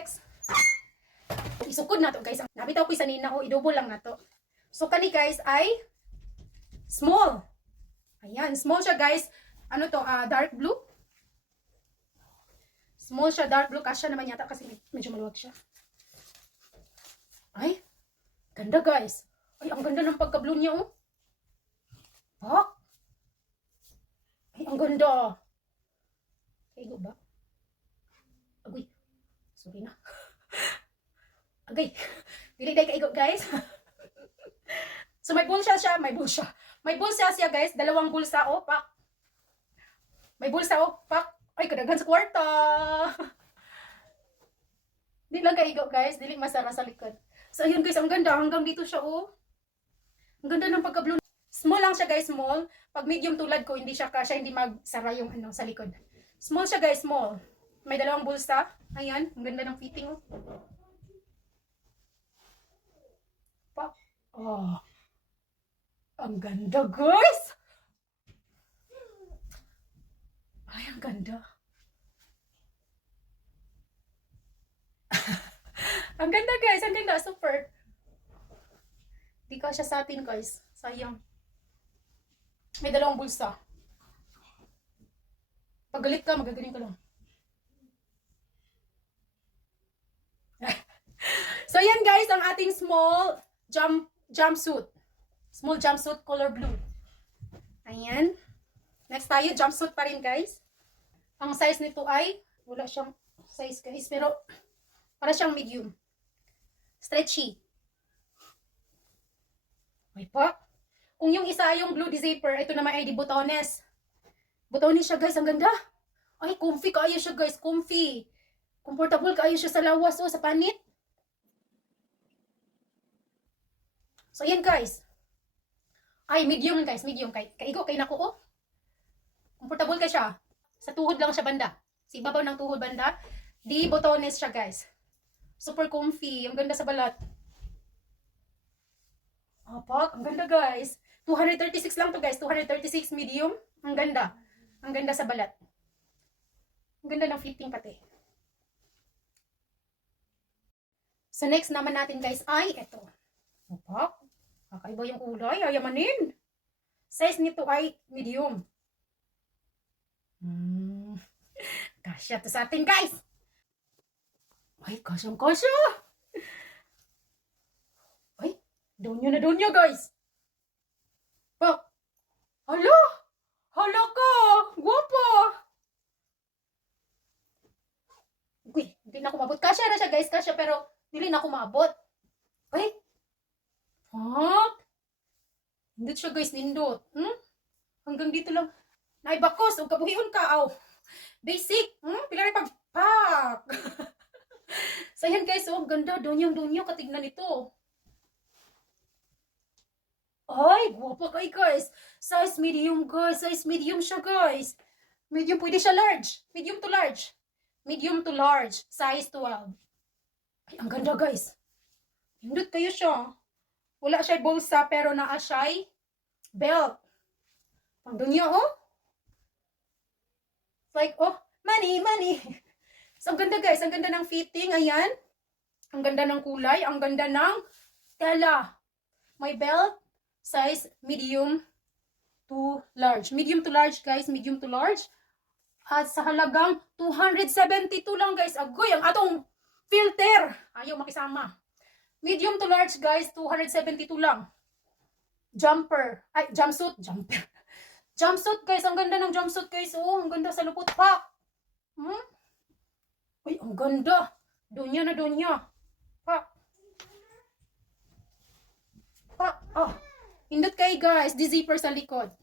next, isukod na to guys. Nabitaw ko isa nina o i-double lang na to. So kani guys ay small. Ayan, small siya guys. Ano to, dark blue. Small siya, dark blue. Kasya naman yata kasi medyo maluwag siya. Ay, ganda guys. Ay, ang ganda ng pagka-blue niya oh. Pak. Ay, ang ganda. Kaigo ba? Agoy. Sorry na. Agay. Dili day kaigo guys. So may bulsa siya, may bulsa. May bulsa siya guys, dalawang bulsa oh, pak. May bulsa oh, pak. Ay, kadaghan sa kwarta. Di lang kaigo guys, dili masara sa likod. So ayun guys, ang ganda, hanggang dito siya oh. Ang ganda ng pagka-blue. Small lang siya guys, small. Pag medium tulad ko, hindi siya kasya, hindi magsara yung ano sa likod. Small siya guys, small. May dalawang bulsa. Ayan, ang ganda ng fitting oh. Pak. Oh. Ang ganda guys. Ay, ang ganda. Ang ganda guys, ang ganda, super. Di ka siya sa atin guys, sayang. May dalawang bulsa. Pag galit ka, magagaling ka lang. So yan guys, ang ating small jumpsuit. Small jumpsuit, color blue. Ayan. Next tayo, jumpsuit pa rin guys. Ang size nito ay, wala siyang size guys, pero para siyang medium. Stretchy. Ay pa. Kung yung isa yung blue zipper, ito naman ay di botones. Botones siya guys, ang ganda. Ay, comfy kaayo siya guys, comfy. Comfortable kaayo siya sa lawas o sa panit. So yan guys. Ay, medium guys, medium. Kaigo, kay nako oh. Comfortable ka siya. Sa tuhod lang siya banda. Sa ibabaw ng tuhod banda. Di botones siya guys. Super comfy. Ang ganda sa balat. Apak, ang ganda guys. 236 lang to guys. 236 medium. Ang ganda. Ang ganda sa balat. Ang ganda ng fitting pati. So next naman natin guys ay ito. Apak. Kakaiba yung kulay. Ayamanin. Size nito ay medium. Kasya to sa atin guys. Ay, kasyang kasya. Ay, doon na guys. Pak. Hala. Hala ka. Guwapa. Uy, hindi na ako mabot. Kasya na siya guys. Kasya pero hindi na ako mabot. Ay. Pak. Nindot siya guys. Nindot. Hanggang dito lang. Naibakos. O kabuhion ka. Aw. Basic. Pila rin pag. Pak. So yan guys, oh, ganda, donyong katignan ito. Ay, guwapa kay guys. Size medium guys, size medium siya guys. Medium, pwede siya large. Medium to large. Medium to large, size 12. Ay, ang ganda guys. Hindot kayo siya. Wala siya bulsa pero naa siya belt. Pang dunya oh. Like, oh, money. So, ang ganda guys, ang ganda ng fitting, ayan. Ang ganda ng kulay, ang ganda ng tela. May belt, size medium to large. Medium to large guys, medium to large. At sa halagang 272 lang guys. Agoy, ang atong filter. Ayaw makisama. Medium to large guys, 272 lang. Jumper, ay, jumpsuit. Jumpsuit guys, ang ganda ng jumpsuit guys. Oh, ang ganda sa lupot pa. Ay, ang ganda. Donya na donya. Pa. Oh. Indot kay guys. Di zipper sa likod.